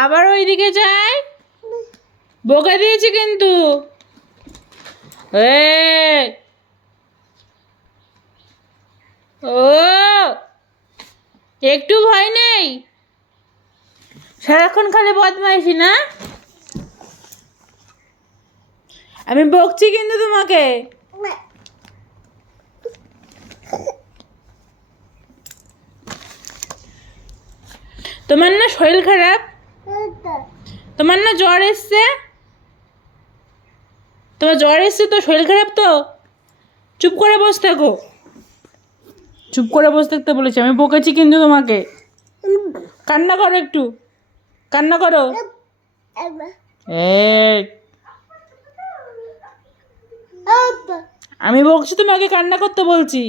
আবার ওইদিকে যাই, বকা দিয়েছি কিন্তু। এই, ও, একটু ভয় নেই? সারাক্ষণ খালি বদমাইশি না? আমি বকছি কিন্তু তোমাকে। তোমার না শরীর খারাপ? তোমার না জ্বর এসছে? তোমার জ্বর এসছে তো, শরীর খারাপ তো? চুপ করে বসে থাকো, চুপ করে বসে থাকতে বলেছি। আমি বকেছি কিন্তু তোমাকে। কান্না করো একটু, কান্না করো। এই, আমি বকছি তোমাকে, কান্না করতে বলছি।